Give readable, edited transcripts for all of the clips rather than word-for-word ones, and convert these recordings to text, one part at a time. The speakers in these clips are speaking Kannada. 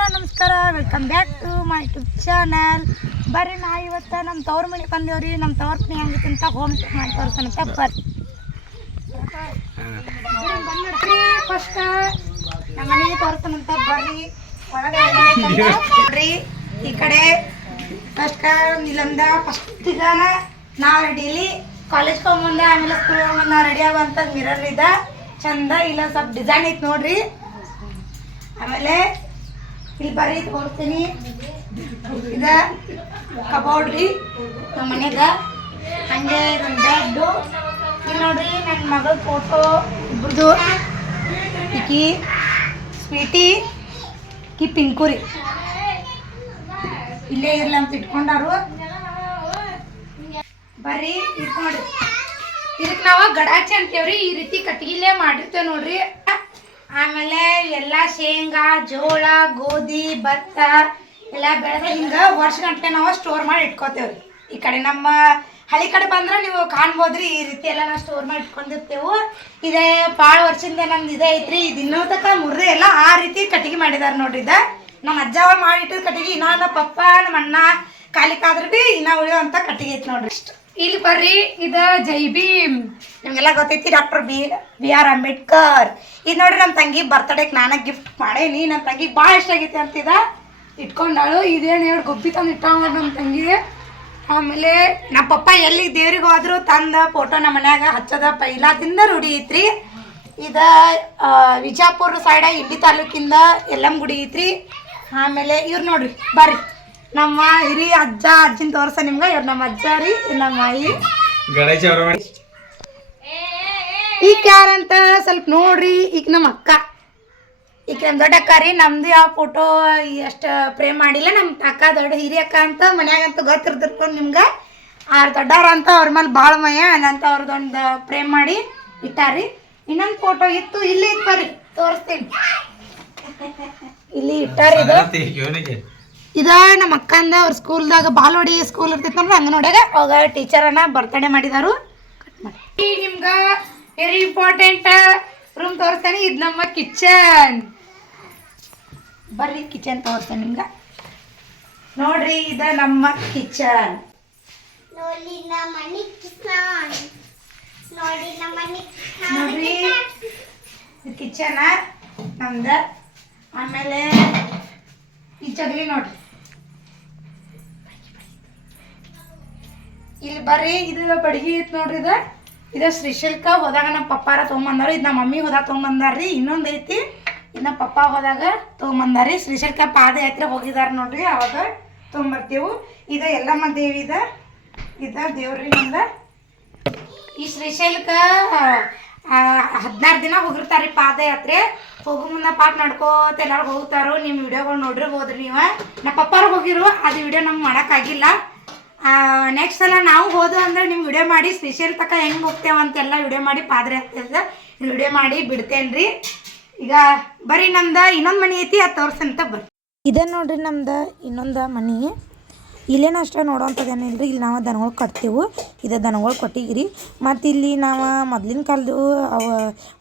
ಹಲೋ ನಮಸ್ಕಾರ, welcome back to my YouTube channel. ಬರ್ರಿ, ನಾ ಇವತ್ತು ನಮ್ಮ ತವ್ರ ಮನೆಗೆ ಬಂದೇವ್ರಿ. ನಮ್ಮ ತವ್ರ ಮನೆ ಹೆಂಗಿತ್ತಂತ ಹೋಮ್ ಟೂರ್ ಮಾಡಿ ತೋರಿಸೋಣಂತ ಬರ್ರಿ. ಫಸ್ಟ್ ನಮ್ಮ ಮನೆಗೆ ತೋರಿಸೋಣಂತ ಬರ್ರಿ. ಒಳಗಡೆ ಈ ಕಡೆ ಫಸ್ಟ್ ಇಲ್ಲಂದ ಫಸ್ಟ್ ಈಗ ನಾ ರೆಡಿಲಿ ಕಾಲೇಜ್ಗೆ ಹೋಗ್ಬಂದೆ, ಆಮೇಲೆ ಸ್ಕೂಲ್ ಹೋಗ್ಬಂದು ನಾ ರೆಡಿ ಆಗುವಂಥ ಮಿರರ್ ಇದೆ ಚಂದ. ಇಲ್ಲ ಸ್ವಲ್ಪ ಡಿಸೈನ್ ಐತೆ ನೋಡ್ರಿ. ಆಮೇಲೆ ಇಲ್ಲಿ ಬರೀ ತೋರಿಸ್ತೀನಿ. ಇದ ಕಬೋರ್ಡ್ ರೀ ನಮ್ಮ ಮನೆಗೆ. ಹಾಗೆ ನನ್ನ ಬ್ಯಾಗ್ದು ಇಲ್ಲಿ ನೋಡ್ರಿ, ನನ್ನ ಮಗಳ ಫೋಟೋ ಇಬ್ಬರದು. ಈಕಿ ಸ್ವೀಟಿ, ಈಕಿ ಪಿಂಕು ರೀ. ಇಲ್ಲೇ ಇರಲಿ ಅಂತ ಇಟ್ಕೊಂಡಾರು. ಬರ್ರಿ ಇದು ನೋಡ್ರಿ, ಇದಕ್ಕೆ ನಾವು ಗಡಾಚಿ ಅಂತೇವ್ರಿ. ಈ ರೀತಿ ಕಟ್ಟಿಗಿಲ್ಲೇ ಮಾಡಿರ್ತೇವೆ ನೋಡ್ರಿ. ಆಮೇಲೆ ಎಲ್ಲ ಶೇಂಗಾ, ಜೋಳ, ಗೋಧಿ, ಭತ್ತ ಎಲ್ಲ ಬೆಳೆದ ಹಿಂಗೆ ವರ್ಷಗಂಟೆ ನಾವು ಸ್ಟೋರ್ ಮಾಡಿ ಇಟ್ಕೋತೇವ್ರಿ. ಈ ಕಡೆ ನಮ್ಮ ಹಳ್ಳಿ ಕಡೆ ಬಂದ್ರೆ ನೀವು ಕಾಣ್ಬೋದ್ರಿ, ಈ ರೀತಿ ಎಲ್ಲ ನಾವು ಸ್ಟೋರ್ ಮಾಡಿ ಇಟ್ಕೊಂಡಿರ್ತೇವೆ. ಇದೇ ಭಾಳ ವರ್ಷದಿಂದ ನಮ್ದು ಇದೇ ಐತ್ರಿ. ಇದು ಇನ್ನೂ ತಕ್ಕ ಮುರ್ದೆ ಎಲ್ಲ ಆ ರೀತಿ ಕಟ್ಟಿಗೆ ಮಾಡಿದಾರೆ ನೋಡ್ರಿ. ಇದು ನಮ್ಮ ಅಜ್ಜ ಮಾಡಿಟ್ಟಿದ್ದು ಕಟ್ಟಿಗೆ. ಇನ್ನ ನಮ್ಮ ಪಪ್ಪ ನಮ್ಮ ಅಣ್ಣ ಕಾಲಿಕಾದ್ರೂ ಭೀ ಇನ್ನ ಉಳಿಯುವಂಥ ಕಟ್ಟಿಗೆ ಐತಿ ನೋಡ್ರಿ. ಇಷ್ಟು ಇಲ್ಲಿ ಬರ್ರಿ, ಇದು ಜೈ ಭೀಮ್, ನಿಮಗೆಲ್ಲ ಗೊತ್ತೈತಿ, ಡಾಕ್ಟರ್ ಬಿ ಆರ್ ಅಂಬೇಡ್ಕರ್. ಇದು ನೋಡ್ರಿ ನಮ್ಮ ತಂಗಿ ಬರ್ತಡೇಗೆ ನಾನು ಗಿಫ್ಟ್ ಮಾಡೇನಿ. ನಮ್ಮ ತಂಗಿಗೆ ಭಾಳ ಇಷ್ಟ ಆಗೈತಿ ಅಂತಿದ ಇಟ್ಕೊಂಡಾಳು. ಇದೇನು ಹೇಳಿ ಗೊಬ್ಬಿ ತಂದು ಇಟ್ಟಾಗ ನಮ್ಮ ತಂಗಿಗೆ. ಆಮೇಲೆ ನಮ್ಮ ಪಪ್ಪ ಎಲ್ಲಿ ದೇವ್ರಿಗೆ ಹೋದ್ರು ತಂದ ಫೋಟೋ ನಮ್ಮ ಮನ್ಯಾಗ ಹಚ್ಚೋದ ಪೈಲಾದಿಂದ ರೂಢಿ ಐತ್ರಿ. ಇದು ವಿಜಾಪುರ ಸೈಡ ಇಲ್ಲಿ ತಾಲೂಕಿಂದ ಎಲ್ಲಮ್ಮ ಗುಡಿ ಐತ್ರಿ. ಆಮೇಲೆ ಇವ್ರು ನೋಡ್ರಿ, ಬರ್ರಿ ನಮ್ಮ ಹಿರಿಯ ಅಜ್ಜ ಅಜ್ಜಿನ ತೋರ್ಸ ನಿಮ್ಗೆ. ಇವ್ರು ನಮ್ಮ ಅಜ್ಜ ರೀ, ನಮ್ಮ ಆಯಿ. ಈಗ ಯಾರಂತ ಸ್ವಲ್ಪ ನೋಡ್ರಿ. ಈಗ ನಮ್ಮ ಅಕ್ಕ, ಈಗ ನಮ್ಮ ದೊಡ್ಡ ಅಕ್ಕ ರೀ. ನಮ್ದು ಯಾವ ಫೋಟೋ ಅಷ್ಟು ಪ್ರೇಮ್ ಮಾಡಿಲ್ಲ. ನಮ್ಮ ಅಕ್ಕ ದೊಡ್ಡ ಹಿರಿಯ ಅಕ್ಕ ಅಂತ ಮನ್ಯಾಗಂತೂ ಗೊತ್ತಿರ್ತಿರ್ಕೊಂಡು ನಿಮ್ಗೆ. ಅವ್ರು ದೊಡ್ಡವ್ರ ಅಂತ ಅವ್ರ ಮೇಲೆ ಭಾಳ ಮಯ ಅಂತ ಅವ್ರದ್ದೊಂದು ಪ್ರೇಮ್ ಮಾಡಿ ಇಟ್ಟಾರಿ. ಇನ್ನೊಂದು ಫೋಟೋ ಇತ್ತು, ಇಲ್ಲಿ ಇತ್ತು ಬರ್ರಿ ತೋರಿಸ್ತೀನಿ. ಇಲ್ಲಿ ಇಟ್ಟಾರಿ. ಇದು ನಮ್ಮ ಅಕ್ಕಂದ ಅವ್ರ ಸ್ಕೂಲ್ದಾಗ ಬಾಲ್ವಾಡಿ ಸ್ಕೂಲ್ ಇರ್ತೈತೆ ನೋಡ್ರಿ, ಅಂಗನೋಡ್ಯಾಗ ಅವಾಗ ಟೀಚರನ್ನ ಬರ್ತಡೇ ಮಾಡಿದಾರು. ನಿಮ್ಗೆ ವೆರಿ ಇಂಪಾರ್ಟೆಂಟ್ ರೂಮ್ ತೋರಿಸ್ತೇನೆ. ಇದು ನಮ್ಮ ಕಿಚನ್. ಬರ್ರಿ ಕಿಚನ್ ತೋರಿಸ್ತೇನೆ ನಿಮ್ಗೆ. ನೋಡ್ರಿ, ಇದು ನಮ್ಮ ಕಿಚನ್. ನೋಡ್ರಿ ಇದು ಕಿಚನ ನಮ್ದು. ಆಮೇಲೆ ಈ ಚಗಲಿ ನೋಡ್ರಿ. ಇಲ್ಲಿ ಬರ್ರಿ, ಇದು ಬಡಗಿ ಐತೆ ನೋಡ್ರಿ. ಇದು ಶ್ರೀಶೈಲಕ್ಕ ಹೋದಾಗ ನಮ್ಮ ಪಪ್ಪಾರ ತೊಗೊಂಬಂದಾರು. ಇದು ನಮ್ಮ ಮಮ್ಮಿ ಹೋದಾಗ ತೊಗೊಂಬಂದಾರ್ರಿ. ಇನ್ನೊಂದು ಐತಿ, ಇದು ನಮ್ಮ ಪಪ್ಪ ಹೋದಾಗ ತೊಗೊಂಬಂದಾರಿ. ಶ್ರೀಶೈಲಕ್ಕ ಪಾದಯಾತ್ರೆ ಹೋಗಿದಾರೆ ನೋಡ್ರಿ, ಅವಾಗ ತೊಗೊಂಬರ್ತೀವಿ. ಇದು ಎಲ್ಲಮ್ಮ ದೇವಿದ, ಇದು ದೇವ್ರಿ ನಮ್ದು. ಈ ಶ್ರೀಶೈಲಕ್ಕ 16 ದಿನ ಹೋಗಿರ್ತಾರ್ರಿ ಪಾದಯಾತ್ರೆ. ಹೋಗೋ ಮುಂದೆ ಪಾಠ ನಡ್ಕೋತ ಎಲ್ಲಾರು ಹೋಗ್ತಾರೋ. ನಿಮ್ಮ ವಿಡಿಯೋಗಳು ನೋಡಿರ್ಬೋದ್ರಿ ನೀವು. ನಮ್ಮ ಪಪ್ಪಾರು ಹೋಗಿರು, ಅದು ವಿಡಿಯೋ ನಮ್ಗೆ ಮಾಡೋಕ್ಕಾಗಿಲ್ಲ. ನೆಕ್ಸ್ಟ್ ಸಲ ನಾವು ಹೋದ ಅಂದ್ರೆ ನಿಮ್ಗೆ ವಿಡಿಯೋ ಮಾಡಿ ಸ್ಪೆಷಲ್ ತಕ್ಕ ಹೆಂಗೆ ಹೋಗ್ತೇವೆ ಅಂತೆಲ್ಲ ವಿಡಿಯೋ ಮಾಡಿ ಪಾದಯಾತ್ರೆ ವಿಡಿಯೋ ಮಾಡಿ ಬಿಡ್ತೇನೆ ರೀ. ಈಗ ಬರ್ರಿ, ನಮ್ದು ಇನ್ನೊಂದು ಮನೆ ಐತಿ, ಅದು ತೋರ್ಸಂತ ಬರ್ರಿ. ಇದೇ ನೋಡ್ರಿ ನಮ್ದು ಇನ್ನೊಂದು ಮನೆ. ಇಲ್ಲೇನು ಅಷ್ಟೇ ನೋಡೋವಂಥದ್ದು ಏನಿಲ್ಲ ರೀ. ಇಲ್ಲಿ ನಾವು ದನಗಳು ಕಟ್ತೇವೆ. ಇದು ದನಗಳು ಕೊಟ್ಟಿಗಿರಿ. ಮತ್ತು ಇಲ್ಲಿ ನಾವು ಮೊದಲಿನ ಕಾಲದ್ದು ಅವು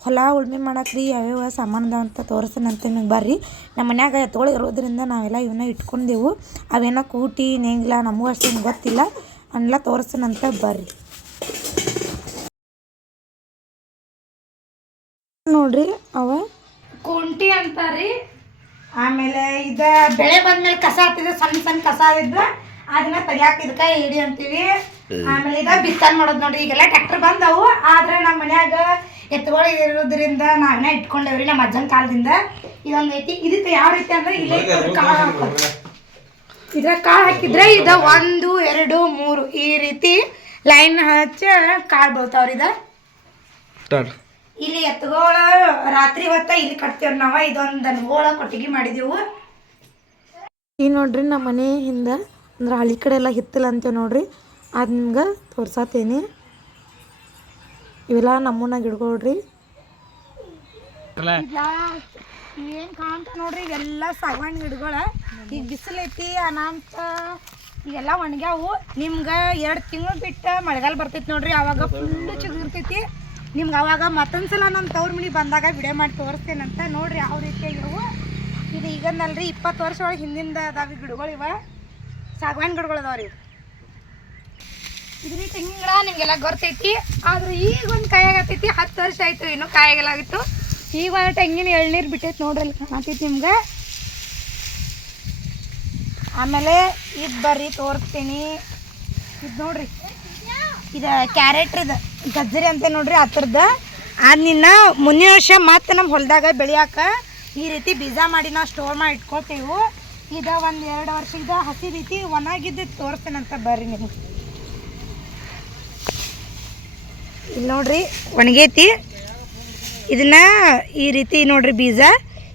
ಹೊಲ ಉಳುಮೆ ಮಾಡಕ್ಕೆ ರೀ ಯಾವ್ಯಾವ ಸಾಮಾನು ಅದಾವಂತ ತೋರಿಸೋಣಂತ ನಿಮ್ಗೆ ಬರ್ರಿ. ನಮ್ಮ ಮನ್ಯಾಗ ಎತ್ತುಗಳು ಇರೋದ್ರಿಂದ ನಾವೆಲ್ಲ ಇವನ್ನ ಇಟ್ಕೊಂಡೆವು. ಅವೇನೋ ಕೂಟಿ ನೇಂಗಿಲ್ಲ, ನಮಗೂ ಅಷ್ಟೇನು ಗೊತ್ತಿಲ್ಲ. ಅವನ್ನೆಲ್ಲ ತೋರಿಸೋಣಂತ ಬರ್ರಿ. ನೋಡ್ರಿ, ಅವ ಕುಂಟಿ ಅಂತಾರ್ರಿ. ಆಮೇಲೆ ಇದು ಬೆಳೆ ಬಂದ್ಮೇಲೆ ಕಸ ಆಗ್ತಿದೆ, ಸಣ್ಣ ಸಣ್ಣ ಕಸ ಇದ್ರೆ ಅದನ್ನ ತೆಗಿಯಾಕ ಇದಕ್ಕೆ ಹಿಡಿ ಅಂತೀವಿ. ಆಮೇಲೆ ಇದು ಬಿತ್ತನೆ ಮಾಡೋದು ನೋಡ್ರಿ. ಈಗೆಲ್ಲ ಟ್ರ್ಯಾಕ್ಟರ್ ಬಂದವು, ಆದ್ರೆ ನಮ್ಮ ಮನ್ಯಾಗ ಎತ್ತುಗಳು ಇರೋದ್ರಿಂದ ನಾವನ್ನ ಇಟ್ಕೊಂಡೇವ್ರಿ ನಮ್ಮ ಅಜ್ಜನ ಕಾಲದಿಂದ. ಇದೊಂದು ಐತಿ. ಇದಕ್ಕೆ ಯಾವ ರೀತಿ ಅಂದ್ರೆ ಇಲ್ಲೇ ಕಾಳು ಹಾಕೋದು. ಇದ್ರ ಕಾಳು ಹಾಕಿದ್ರೆ ಇದು 1 2 3 ಈ ರೀತಿ ಲೈನ್ ಹಚ್ಚಿ ಕಾಳು ಬೀಳ್ತಾವ್ರಿ. ಇಲ್ಲಿ ಎತ್ತುಗೋಳ ರಾತ್ರಿ ಹೊತ್ತ ಇಲ್ಲಿ ಕಟ್ತೇವ್ರಿ ನಾವು. ಇದೊಂದು ದನಗೋಳ ಕೊಟ್ಟಿಗೆ ಮಾಡಿದೆವು. ಈ ನೋಡ್ರಿ ನಮ್ಮ ಮನೆ ಹಿಂದೆ ಅಂದ್ರೆ ಹಳ್ಳಿ ಕಡೆ ಎಲ್ಲ ಹಿತ್ತಲ ಅಂತೇವೆ ನೋಡ್ರಿ, ಅದು ನಿಮ್ಗೆ ತೋರ್ಸತ್ತೇನಿ. ಇವೆಲ್ಲ ನಮ್ಮನ್ನ ಗಿಡಗಳ್ರಿ. ಏನು ಕಾಣ್ತ ನೋಡ್ರಿ, ಇವೆಲ್ಲ ಸಾಗವಾಣಿ ಗಿಡಗಳ. ಈಗ ಬಿಸಿಲೈತಿ ಅನಾಂತ ಈಗೆಲ್ಲ ಒಣಗ್ಯಾವು. ನಿಮ್ಗೆ 2 ತಿಂಗಳು ಬಿಟ್ಟು ಮಳೆಗಾಲ ಬರ್ತೈತಿ ನೋಡ್ರಿ, ಅವಾಗ ಫುಲ್ಲು ಚಿಗುರ್ತೈತಿ. ನಿಮ್ಗೆ ಅವಾಗ ಮತ್ತೊಂದ್ಸಲ ನಮ್ಮ ತವ್ರ ಮನೆ ಬಂದಾಗ ವಿಡಿಯೋ ಮಾಡಿ ತೋರಿಸ್ತೇನಂತ. ನೋಡ್ರಿ ಯಾವ ರೀತಿಯಾಗಿವು. ಇದು ಈಗ ಈಗಂದಲ್ರಿ 20 ವರ್ಷ ಒಳಗೆ ಹಿಂದಿಂದ ಅದಾವ ಗಿಡಗಳು. ಇವ ಸಾಗವಾನಿ ಗಿಡಗಳು ಅದಾವ ರೀ. ಇದ್ರಿ ತೆಂಗಿನ ಗಿಡ ನಿಮಗೆಲ್ಲ ಗೊತ್ತೈತಿ. ಆದ್ರೆ ಈಗ ಒಂದು ಕಾಯಿ ಆಗತ್ತೈತಿ. 10 ವರ್ಷ ಆಯಿತು ಇನ್ನೂ ಕಾಯಿಗಳಾಗಿತ್ತು. ಈಗ ಒಂದು ತೆಂಗಿನ ಎಳ್ನೀರು ಬಿಟ್ಟೈತಿ ನೋಡ್ರಿ, ಅಲ್ಲಿ ಕಾಣತೈತಿ ನಿಮ್ಗೆ. ಆಮೇಲೆ ಇದು ಬರ್ರಿ ತೋರಿಸ್ತೀನಿ. ಇದು ನೋಡ್ರಿ, ಇದು ಕ್ಯಾರೆಟ್ರದ್ದು ಗಜ್ಜರಿ ಅಂತ ನೋಡ್ರಿ ಆ ಥರದ್ದು. ಅದನ್ನ ಮುಂದಿನ ವರ್ಷ ಮತ್ತೆ ನಮ್ಮ ಹೊಲದಾಗ ಬೆಳೆಯಾಕ ಈ ರೀತಿ ಬೀಜ ಮಾಡಿ ನಾವು ಸ್ಟೋರ್ ಮಾಡಿ ಇಟ್ಕೊಳ್ತೇವೆ. ಇದು 1-2 ವರ್ಷದ ಹಸಿ ರೀತಿ ಒಣಗಿದ್ದು ತೋರಿಸ್ತೇನಂತ ಬರ್ರಿ ನಿಮ್ಗೆ. ಇಲ್ಲಿ ನೋಡ್ರಿ ಒಣಗೈತಿ. ಇದನ್ನ ಈ ರೀತಿ ನೋಡ್ರಿ ಬೀಜ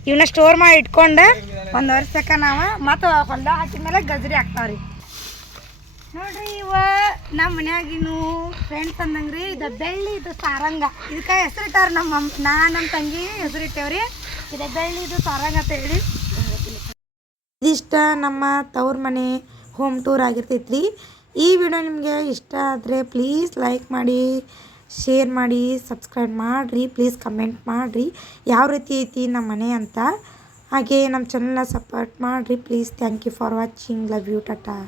ಇವನ್ನ ಸ್ಟೋರ್ ಮಾಡಿ ಇಟ್ಕೊಂಡು 1 ವರ್ಷ ತನಕ ನಾವು ಮತ್ತು ಹೊಲ್ದಾಗ ಹಾಕಿದ್ಮೇಲೆ ಗಜ್ರಿ ಹಾಕ್ತಾವ್ರಿ. ನೋಡ್ರಿ ಇವ ನಮ್ಮ ಮನ್ಯಾಗಿನ್ನು ಫ್ರೆಂಡ್ಸ್ ಅಂದಂಗ್ರಿ. ಇದು ಬೆಳ್ಳಿ, ಇದು ಸಾರಂಗ. ಇದಕ್ಕೆ ಹೆಸರಿಟ್ಟಾರ ನಮ್ಮ ತಂಗಿ ಹೆಸರಿಟ್ಟೇವ್ರಿ. ಇದು ಬೆಳ್ಳಿ, ಇದು ಸಾರಂಗ ಅಂತ ಹೇಳಿ. ಇದಿಷ್ಟ ನಮ್ಮ ತವ್ರ ಮನೆ ಹೋಮ್ ಟೂರ್ ಆಗಿರ್ತೈತ್ರಿ. ಈ ವಿಡಿಯೋ ನಿಮಗೆ ಇಷ್ಟ ಆದರೆ ಪ್ಲೀಸ್ ಲೈಕ್ ಮಾಡಿ, ಶೇರ್ ಮಾಡಿ, ಸಬ್ಸ್ಕ್ರೈಬ್ ಮಾಡಿರಿ. ಪ್ಲೀಸ್ ಕಮೆಂಟ್ ಮಾಡಿರಿ ಯಾವ ರೀತಿ ಐತಿ ನಮ್ಮ ಮನೆ ಅಂತ. ಹಾಗೆ ನಮ್ಮ ಚಾನಲ್ನ ಸಪೋರ್ಟ್ ಮಾಡಿರಿ please. Thank you for watching. Love you. Tata.